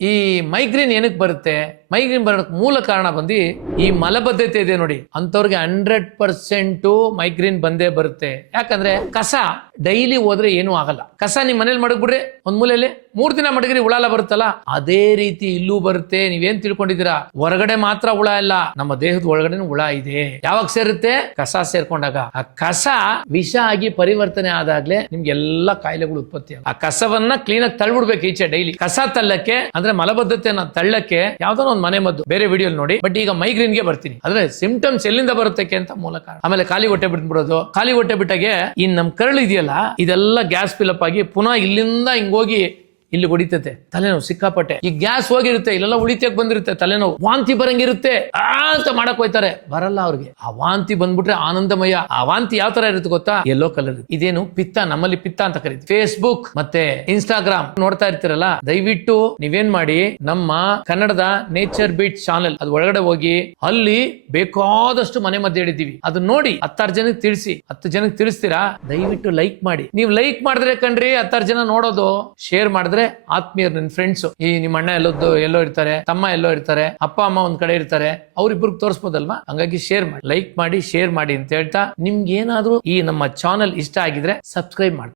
ಈ ಮೈಗ್ರೇನ್ ಏನಕ್ಕೆ ಬರುತ್ತೆ? ಮೈಗ್ರೇನ್ ಬರೋದಕ್ಕೆ ಮೂಲ ಕಾರಣ ಬಂದು ಈ ಮಲಬದ್ಧತೆ ಇದೆ ನೋಡಿ, ಅಂತವ್ರಿಗೆ 100% ಮೈಗ್ರೇನ್ ಬಂದೇ ಬರುತ್ತೆ. ಯಾಕಂದ್ರೆ ಕಸ ಡೈಲಿ ಹೋದ್ರೆ ಏನೂ ಆಗಲ್ಲ. ಕಸ ನಿಮ್ ಮನೇಲಿ ಮಡಗ್ಬಿಡ್ರೆ ಒಂದ್ ಮೂಲೆಯಲ್ಲಿ 3 ದಿನ ಮಡಗ್ರಿ ಹುಳ ಎಲ್ಲ ಬರುತ್ತಲ್ಲ, ಅದೇ ರೀತಿ ಇಲ್ಲೂ ಬರುತ್ತೆ. ನೀವೇನ್ ತಿಳ್ಕೊಂಡಿದ್ದೀರಾ? ಹೊರಗಡೆ ಮಾತ್ರ ಹುಳ ಇಲ್ಲ, ನಮ್ಮ ದೇಹದ ಒಳಗಡೆ ಹುಳ ಇದೆ. ಯಾವಾಗ ಸೇರುತ್ತೆ? ಕಸ ಸೇರ್ಕೊಂಡಾಗ. ಆ ಕಸ ವಿಷ ಆಗಿ ಪರಿವರ್ತನೆ ಆದಾಗ್ಲೇ ನಿಮ್ಗೆಲ್ಲಾ ಕಾಯಿಲೆಗಳು ಉತ್ಪತ್ತಿ ಆಗ. ಆ ಕಸವನ್ನ ಕ್ಲೀನ್ ಆಗಿ ತಳ್ಬಿಡ್ಬೇಕು ಈಚೆ. ಡೈಲಿ ಕಸ ತಳ್ಳಕ್ಕೆ ಅಂದ್ರೆ ಮಲಬದ್ಧತೆಯನ್ನ ತಳ್ಳಕ್ಕೆ ಯಾವ್ದೋ ಒಂದು ಮನೆ ಮದ್ದು ಬೇರೆ ವಿಡಿಯೋ ನೋಡಿ. ಬಟ್ ಈಗ ಮೈಗ್ರೇನ್ ಗೆ ಬರ್ತೀನಿ. ಅಂದ್ರೆ ಸಿಂಪ್ಟಮ್ಸ್ ಎಲ್ಲಿಂದ ಬರುತ್ತೆ ಅಂತ ಮೂಲ ಕಾರಣ. ಆಮೇಲೆ ಖಾಲಿ ಹೊಟ್ಟೆ ಬಿಟ್ಬಿಡೋದು. ಖಾಲಿ ಹೊಟ್ಟೆ ಬಿಟ್ಟಾಗೆ ಈ ನಮ್ ಕರಳು ಇದೆಯಲ್ಲ, ಇದೆಲ್ಲ ಗ್ಯಾಸ್ ಫಿಲಪ್ ಆಗಿ ಪುನಃ ಇಲ್ಲಿಂದ ಹಿಂಗೋಗಿ ಇಲ್ಲಿ ಹೊಡಿತತೆ. ತಲೆನೋವು ಸಿಕ್ಕಾಪಟ್ಟೆ. ಈ ಗ್ಯಾಸ್ ಹೋಗಿರುತ್ತೆ, ಇಲ್ಲೆಲ್ಲ ಉಳಿತಕ್ಕೆ ಬಂದಿರುತ್ತೆ, ತಲೆನೋವು, ವಾಂತಿ ಬರಂಗಿರುತ್ತೆ ಅಂತ ಮಾಡಕ್ ಹೋಯ್ತಾರೆ, ಬರಲ್ಲ ಅವ್ರಿಗೆ. ಆ ವಾಂತಿ ಬಂದ್ಬಿಟ್ರೆ ಆನಂದಮಯ. ಆ ವಾಂತಿ ಯಾವ ತರ ಇರುತ್ತೆ ಗೊತ್ತಾ? Yellow colour. ಇದೇನು ಪಿತ್ತ, ನಮ್ಮಲ್ಲಿ ಪಿತ್ತ ಅಂತ ಕರೀತೀವಿ. ಫೇಸ್ಬುಕ್ ಮತ್ತೆ ಇನ್ಸ್ಟಾಗ್ರಾಮ್ ನೋಡ್ತಾ ಇರ್ತೀರಲ್ಲ, ದಯವಿಟ್ಟು ನೀವೇನ್ ಮಾಡಿ, ನಮ್ಮ ಕನ್ನಡದ ನೇಚರ್ ಬೀಟ್ ಚಾನೆಲ್ ಅದು ಒಳಗಡೆ ಹೋಗಿ, ಅಲ್ಲಿ ಬೇಕಾದಷ್ಟು ಮನೆ ಮದ್ದು ಹೇಳಿದ್ದೀವಿ. ಅದನ್ನ ನೋಡಿ 10 ಜನಕ್ಕೆ ತಿಳಿಸಿ. 10 ಜನಕ್ಕೆ ತಿಳಿಸ್ತೀರಾ? ದಯವಿಟ್ಟು ಲೈಕ್ ಮಾಡಿ. ನೀವು ಲೈಕ್ ಮಾಡಿದ್ರೆ ಕಣ್ರಿ 10 ಜನ ನೋಡೋದು. ಶೇರ್ ಮಾಡಿದ್ರೆ ಆತ್ಮೀಯರು, ನಿನ್ ಫ್ರೆಂಡ್ಸ್, ಈ ನಿಮ್ಮ ಅಣ್ಣ ಎಲ್ಲೋ ಇರ್ತಾರೆ, ತಮ್ಮ ಎಲ್ಲೋ ಇರ್ತಾರೆ, ಅಪ್ಪ ಅಮ್ಮ ಒಂದ್ ಕಡೆ ಇರ್ತಾರೆ, ಅವ್ರಿಬ್ರಿಗೆ ತೋರಿಸಬಹುದಲ್ವಾ? ಹಂಗಾಗಿ ಶೇರ್ ಮಾಡಿ, ಲೈಕ್ ಮಾಡಿ, ಶೇರ್ ಮಾಡಿ ಅಂತ ಹೇಳ್ತಾ, ನಿಮ್ಗೆ ಏನಾದ್ರೂ ಈ ನಮ್ಮ ಚಾನೆಲ್ ಇಷ್ಟ ಆಗಿದ್ರೆ ಸಬ್ಸ್ಕ್ರೈಬ್ ಮಾಡಿ.